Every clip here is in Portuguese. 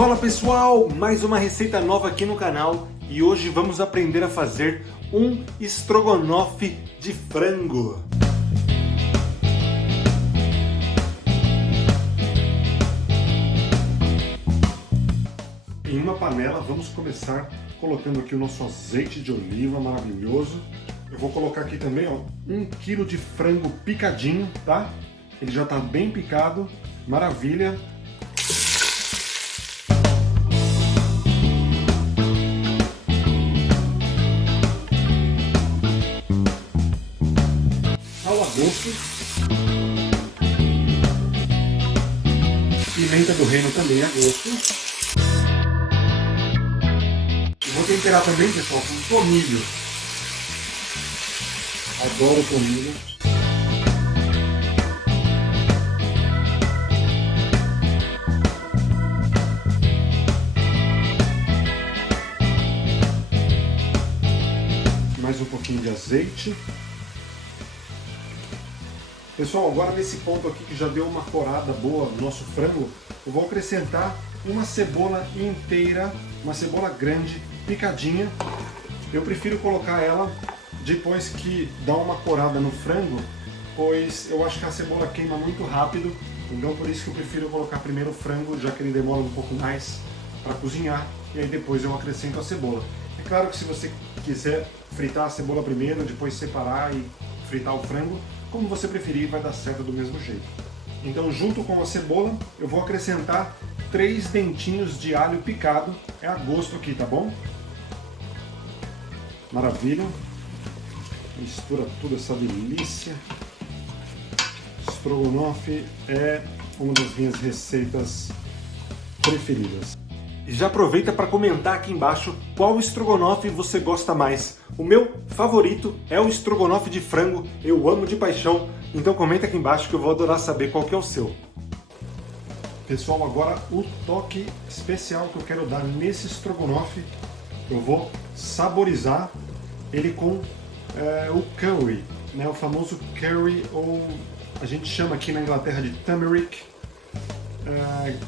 Fala pessoal, mais uma receita nova aqui no canal e hoje vamos aprender a fazer um estrogonofe de frango. Em uma panela vamos começar colocando aqui o nosso azeite de oliva maravilhoso. Eu vou colocar aqui também 1 kg de frango picadinho, tá? Ele já está bem picado, maravilha. Sal a gosto. Pimenta do reino também a gosto. Vou temperar também, pessoal, com tomilho. Adoro tomilho. Mais um pouquinho de azeite. Pessoal, agora nesse ponto aqui que já deu uma corada boa no nosso frango, eu vou acrescentar uma cebola inteira, uma cebola grande, picadinha. Eu prefiro colocar ela depois que dá uma corada no frango, pois eu acho que a cebola queima muito rápido, então por isso que eu prefiro colocar primeiro o frango, já que ele demora um pouco mais para cozinhar, e aí depois eu acrescento a cebola. É claro que se você quiser fritar a cebola primeiro, depois separar e fritar o frango, como você preferir, vai dar certo do mesmo jeito. Então, junto com a cebola, eu vou acrescentar 3 dentinhos de alho picado, é a gosto aqui, tá bom? Maravilha. Mistura tudo essa delícia. Estrogonofe é uma das minhas receitas preferidas. E já aproveita para comentar aqui embaixo qual estrogonofe você gosta mais. O meu favorito é o estrogonofe de frango, eu amo de paixão, então comenta aqui embaixo que eu vou adorar saber qual que é o seu. Pessoal, agora o toque especial que eu quero dar nesse estrogonofe, eu vou saborizar ele com o curry, né? O famoso curry, ou a gente chama aqui na Inglaterra de turmeric.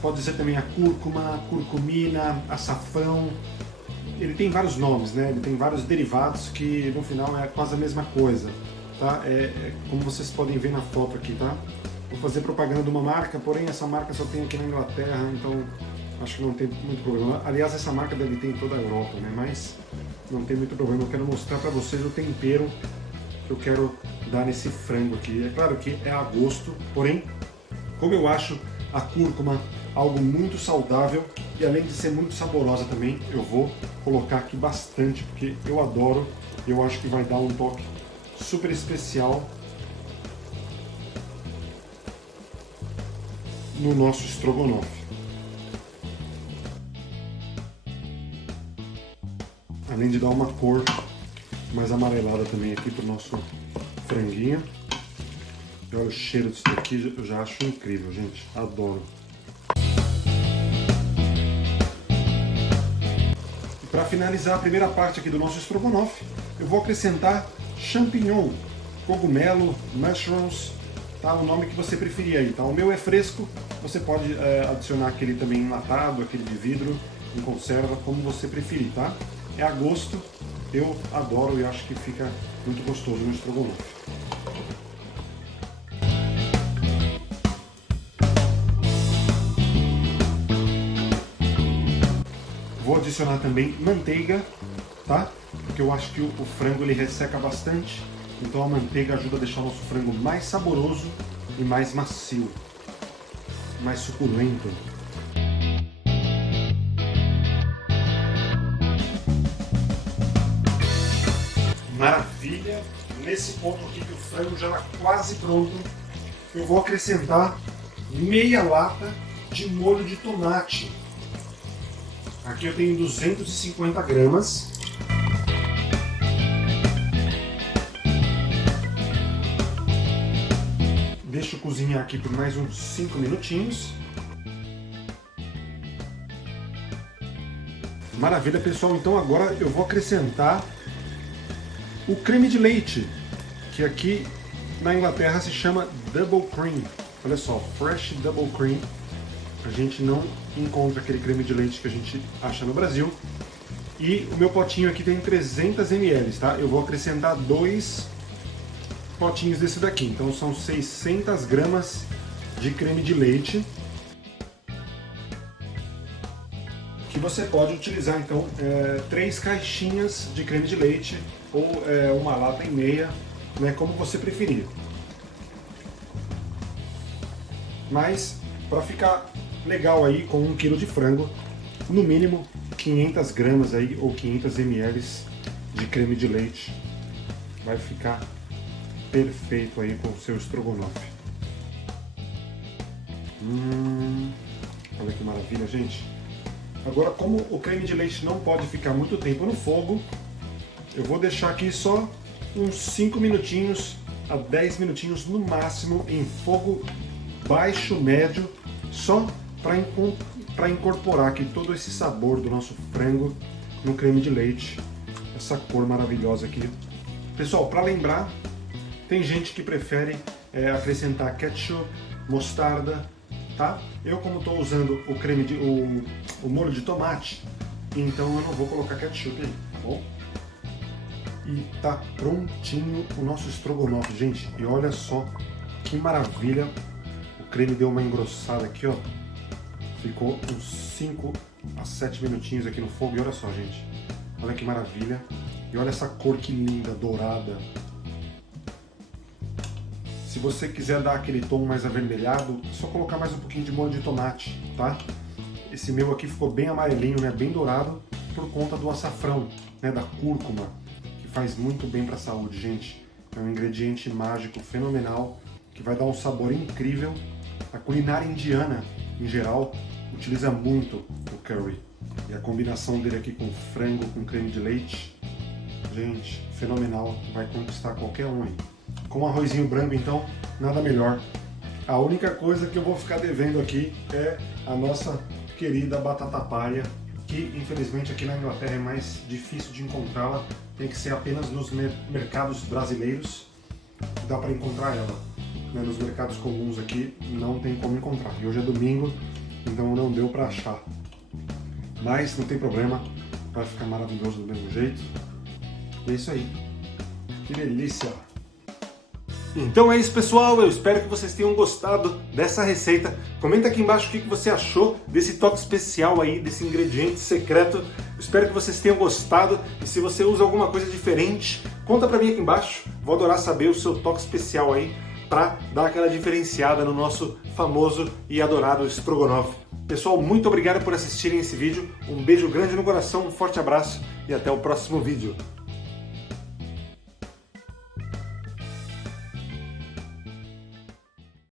Pode ser também a cúrcuma, curcumina, açafrão. Ele tem vários nomes, né? Ele tem vários derivados que no final é quase a mesma coisa, tá? Como vocês podem ver na foto aqui, tá? Vou fazer propaganda de uma marca, porém essa marca só tem aqui na Inglaterra, então acho que não tem muito problema. Aliás, essa marca deve ter em toda a Europa, né? Mas não tem muito problema. Eu quero mostrar para vocês o tempero que eu quero dar nesse frango aqui. É claro que é a gosto, porém, como eu acho a cúrcuma algo muito saudável e além de ser muito saborosa também, eu vou colocar aqui bastante, porque eu adoro e eu acho que vai dar um toque super especial no nosso estrogonofe. Além de dar uma cor mais amarelada também aqui para o nosso franguinho. E olha o cheiro disso daqui, eu já acho incrível, gente. Adoro. E para finalizar a primeira parte aqui do nosso estrogonofe, eu vou acrescentar champignon, cogumelo, mushrooms, tá? O nome que você preferir aí, tá? O meu é fresco, você pode adicionar aquele também enlatado, aquele de vidro, em conserva, como você preferir, tá? É a gosto, eu adoro e acho que fica muito gostoso no estrogonofe. Vou adicionar também manteiga, tá? Porque eu acho que o frango ele resseca bastante, então a manteiga ajuda a deixar o nosso frango mais saboroso e mais macio, mais suculento. Maravilha! Nesse ponto aqui que o frango já está quase pronto, eu vou acrescentar meia lata de molho de tomate. Aqui eu tenho 250 gramas. Deixo cozinhar aqui por mais uns 5 minutinhos. Maravilha, pessoal. Então agora eu vou acrescentar o creme de leite, que aqui na Inglaterra se chama Double Cream. Olha só, Fresh Double Cream. a gente não encontra aquele creme de leite que a gente acha no Brasil. E o meu potinho aqui tem 300 ml, tá? Eu vou acrescentar 2 potinhos desse daqui, então são 600 gramas de creme de leite. Que você pode utilizar então 3 caixinhas de creme de leite ou uma lata e meia, né, como você preferir. Mas para ficar legal aí com 1 kg de frango, no mínimo 500 gramas aí ou 500 ml de creme de leite vai ficar perfeito aí com o seu estrogonofe. Olha que maravilha, gente. Agora, como o creme de leite não pode ficar muito tempo no fogo, eu vou deixar aqui só uns 5 minutinhos a 10 minutinhos no máximo em fogo baixo, médio, só para incorporar aqui todo esse sabor do nosso frango no creme de leite, essa cor maravilhosa aqui. Pessoal, para lembrar, tem gente que prefere acrescentar ketchup, mostarda, tá? Eu, como estou usando o molho de tomate, então eu não vou colocar ketchup aí, tá bom? E tá prontinho o nosso estrogonofe, gente. E olha só que maravilha. O creme deu uma engrossada aqui, ó. Ficou uns 5 a 7 minutinhos aqui no fogo. E olha só, gente. Olha que maravilha. E olha essa cor que linda, dourada. Se você quiser dar aquele tom mais avermelhado, é só colocar mais um pouquinho de molho de tomate, tá? Esse meu aqui ficou bem amarelinho, né? Bem dourado, por conta do açafrão, né? Da cúrcuma, que faz muito bem para a saúde, gente. É um ingrediente mágico, fenomenal, que vai dar um sabor incrível. A culinária indiana, em geral, utiliza muito o curry. E a combinação dele aqui com frango, com creme de leite, gente, fenomenal, vai conquistar qualquer um aí. Com arrozinho branco, então, nada melhor. A única coisa que eu vou ficar devendo aqui é a nossa querida batata palha, que infelizmente aqui na Inglaterra é mais difícil de encontrá-la, tem que ser apenas nos mercados brasileiros, dá para encontrar ela. Né? Nos mercados comuns aqui não tem como encontrar. E hoje é domingo, então não deu para achar. Mas não tem problema, vai ficar maravilhoso do mesmo jeito. E é isso aí. Que delícia! Então é isso, pessoal, eu espero que vocês tenham gostado dessa receita. Comenta aqui embaixo o que você achou desse toque especial aí, desse ingrediente secreto. Eu espero que vocês tenham gostado e se você usa alguma coisa diferente, conta pra mim aqui embaixo. Vou adorar saber o seu toque especial aí pra dar aquela diferenciada no nosso famoso e adorado estrogonofe. Pessoal, muito obrigado por assistirem esse vídeo. Um beijo grande no coração, um forte abraço e até o próximo vídeo.